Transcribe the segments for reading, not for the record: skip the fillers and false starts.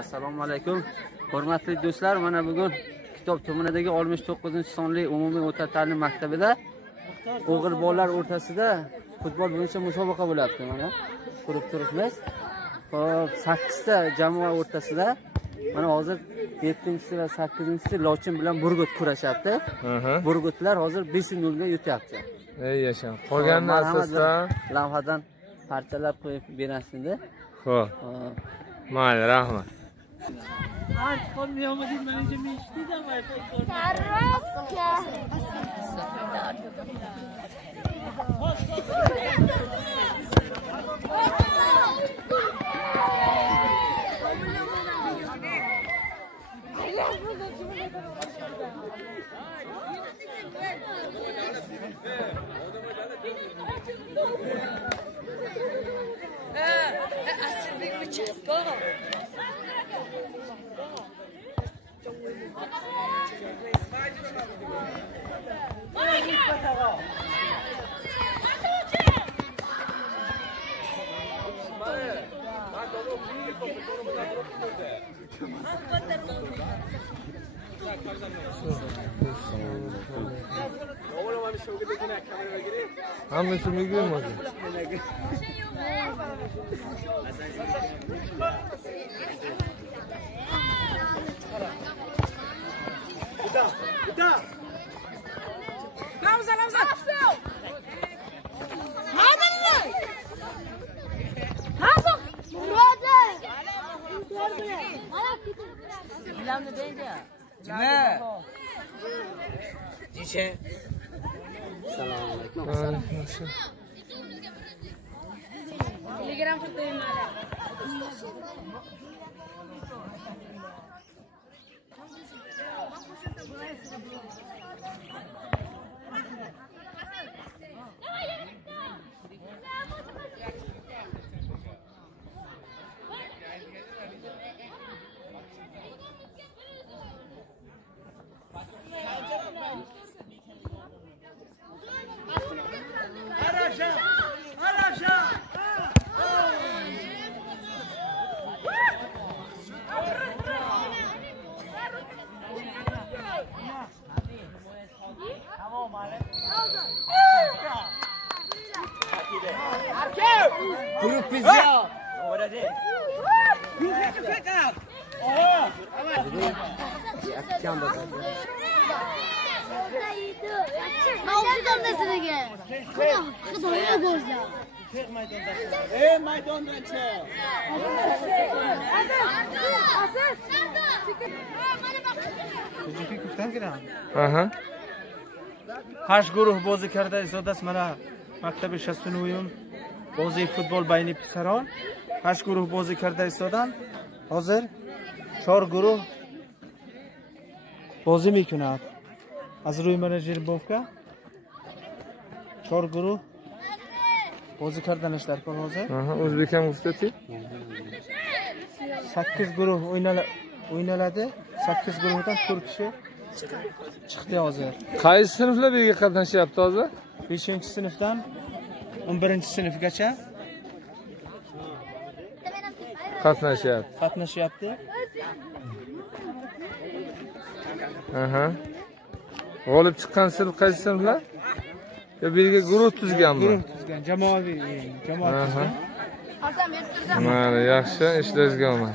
Assalomu alaykum. Hurmatli do'stlar, mana bugun Kitob tumanidagi 69-sonli umumiy o'rta ta'lim maktabida o'g'il bolalar o'rtasida futbol bo'yicha musobaqa bo'lyapti. Mana ko'rib turibmiz. Xo'p, 8 ta jamoa o'rtasida mana hozir 7-chi va 8-chi Lochin bilan Burgut kurashyapti. Burgutlar hozir 5-0 ga yutyapti. Ey yasham. Qolganini asosda lavhadan parchalar qo'yib berasizda. Xo'p. Mayli, rahmat. Hammasi migirmadi. Telegram fotoyu mana. Grup bizga. Maydondan chiq. Aha. Hash guruh bozi karda izodas mana maktabi shasunuyum bozi futbol bayni pisaron. Hash guruh bozi karda izodan hozir 4 guruh bozi mikunad. Az ruy menajer bovka 4 guruh bozi kardan ishlar qil hozir. Aha, O'zbekam ustati. 8 guruh o'ynaladi. 8 guruhdan 4 kishi chiqdi hozir. Qaysi sinflar birga qatnashyapti hozir? 5-sinfdan 11-sinfgacha qatnashyapti. Aha. G'olib chiqqan sinf qaysi sinflar? Ya birga guruh tuzganmi? Guruh tuzgan, jamoat tuzgan. Mayli, yaxshi, ishlashga omad.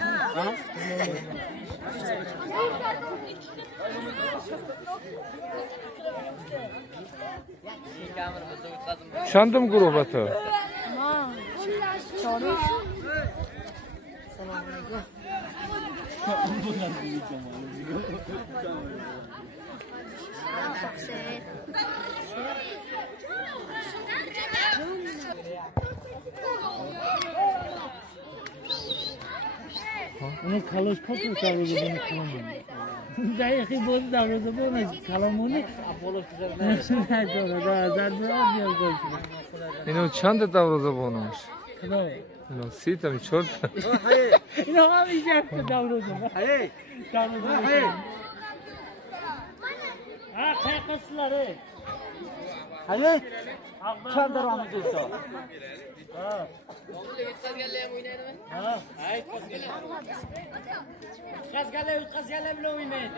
Shandim guruh bata. Uni kalosh kopya davroda buni qilaman. Daqiqi bo'ldi davroda buni kalamoni apolosh Ino chanda davroda bo'lmish. Kino. No, sitam chort. Ino hamisha davroda. Hey. Hey. Ha, qayqasizlar ey. Hayır. Kam daromad bo'lsa. Yutqazganlar bilan o'ynaydi.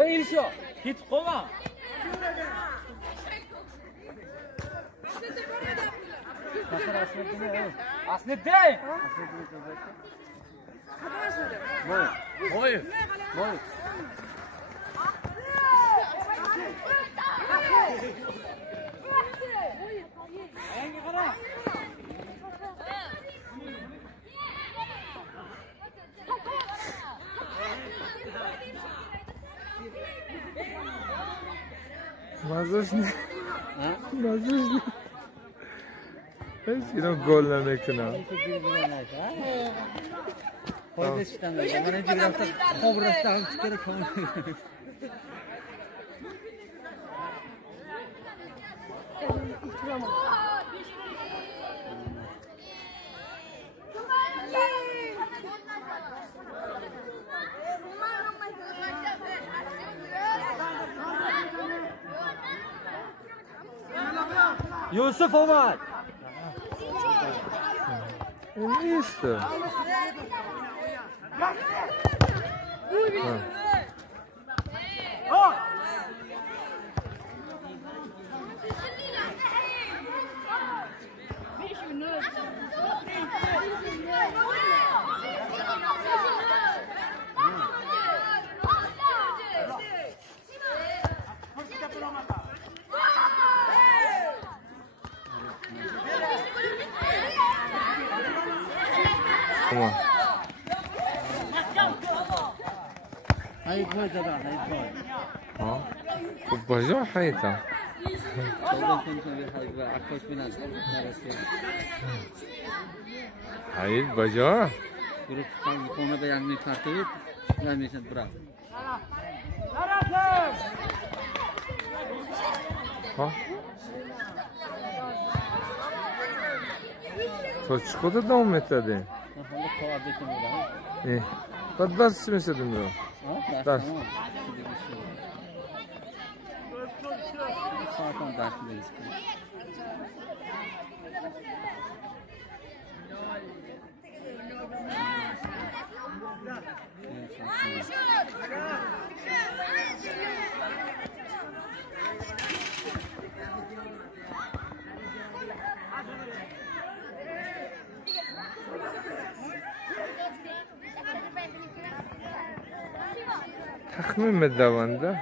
Ey İlşo, git koma. Asnet de. Boy. Mazurni. Mazurni. Hech kim gollarni kina. Qo'ydishdan mana jiratda qobrasdan chiqarib Yusuf Omar. İşte. Tamam. Hayır koy da hayır koy. Ha? Bu bacağı hayta. Soldan sonra hayır akkoş bilan. Hayır bacağı. Grup tam konuda yanlış kartı yok. Yanlış bırak. Ha? Toçko'da devam etmedi. Hala kova betim orada. İyi. Ben ders istedim diyor. Ha? Ders. Zaten dersindeyiz. Taxmin mi davanda?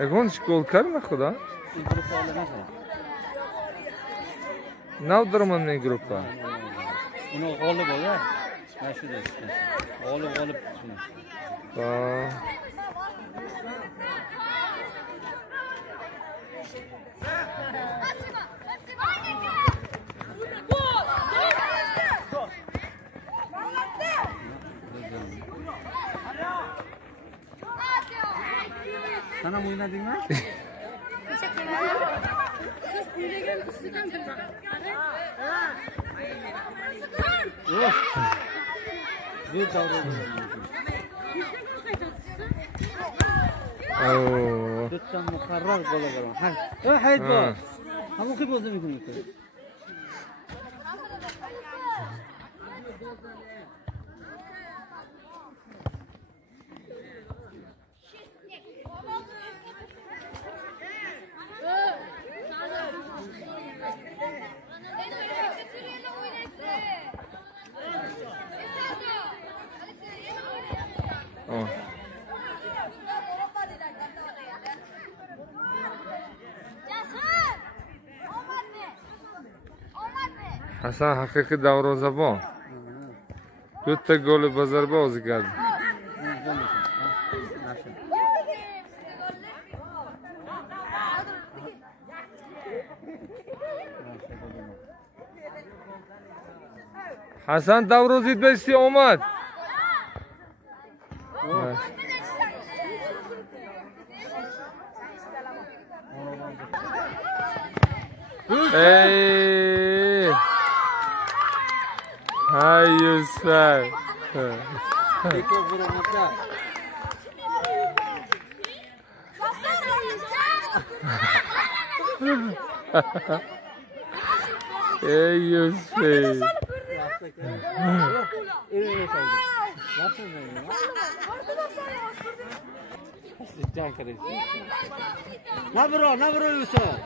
Egon şkol karma khuda? Navdırman ne grupa? Bunu g'olib ol ya. Mana shu deysiz. G'olib shuni. Ha. Sana mı oynadın mı? Yok. Zor davranıyor. Oo. Tuttan mukarrar gol var. Ha, hayır bu. Ha bu kim bozdu mümkün mü? Hasan haqiqiy darvozabon. 4 ta golli bazarba o'zi keldi. Hasan Davrozid besti omad. Ey! Hay Yusuf. Ey Yusuf. Ne bro Yusuf?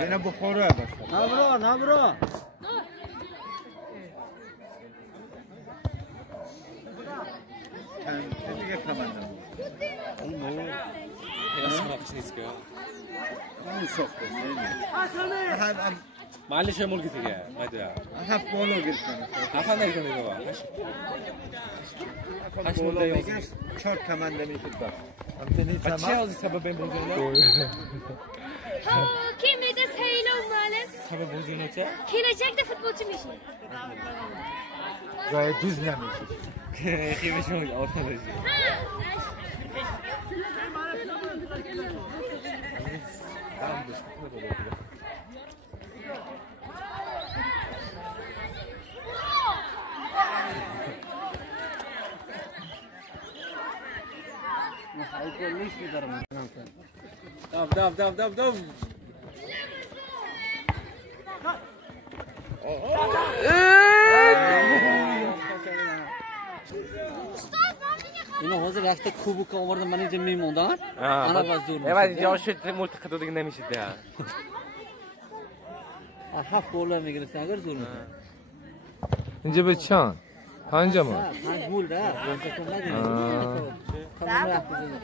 Yine bu koruya bak. Ne bro? Sen kamanda. معلش مول كتير ما ادري Haf bolu girsin. عفوا نقدر نقول Haf bolu girsin. Çok kamanda mi futbol. چه از سبب این بوزونه کی میده سیلون ماله سبب بوزونه چه gelecek de futbolcu میشه Gayet düz nemiyor. خیلی شما آتش داف اینو حاضر رفته کوبوک آورده من اینجا میموندن انا باز دور evet جاشت ملتقط دیگه نمیشه ده هفت بولا میگرفتن اگر زور میکنه اینجا به چند؟ پنجه ما؟ مجمول ده بانسه کن ندیم خانم رفت بزنه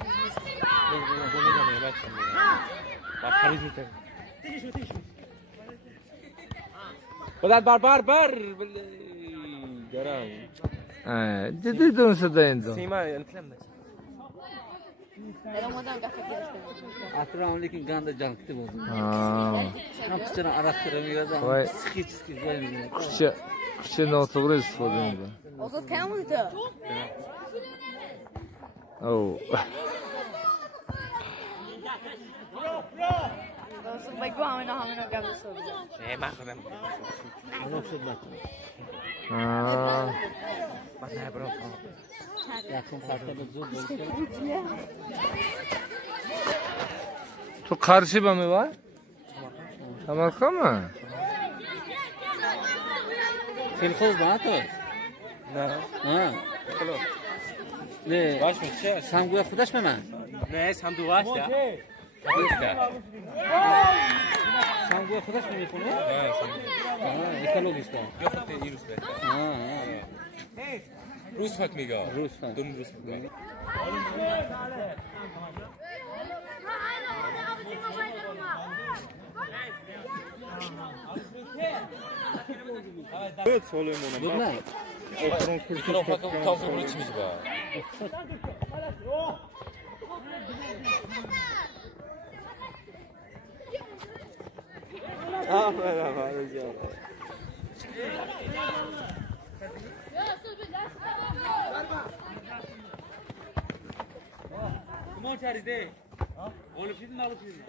بدل بر درام دیدی دونسه ده اینجا سیما انتلم اصلا اون لیکن گنده جانکتی بود هم پیچنا araştırma میگردم وای. سخی جای میگیره کچه ناتوری استفاده میده Ozat kaya mı dedi? او Olsun bak bu hamile geldi soracağım. من خودم انا شد بچه من نه برام یکم خطه به زود بلکه تو karşı با می var? Samarkand mı? خیلی خوب با تو نه ها نه باش میشه سمگوی خودش به من نه هم دو واش ده سمگوی خودش میخونه نه اکولوژیست یا خود ایروس ده روز فات میگه روز فات دون روز میگه Evet Süleyman'ım. بود نه Oturun kurtuş تو فقط تاف برو چی میشه با کمان چریده غالب شدین نالب شدین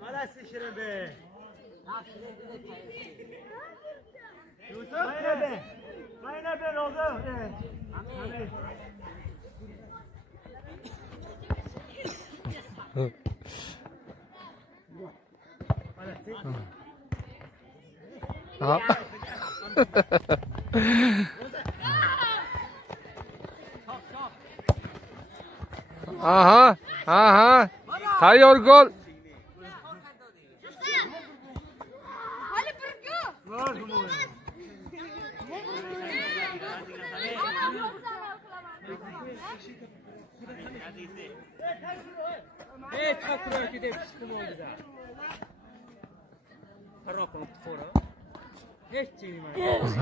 مالا سشره به یوسف به اینه به روزه Aha, aha. Tayyor gol. Hiç çiğnemez.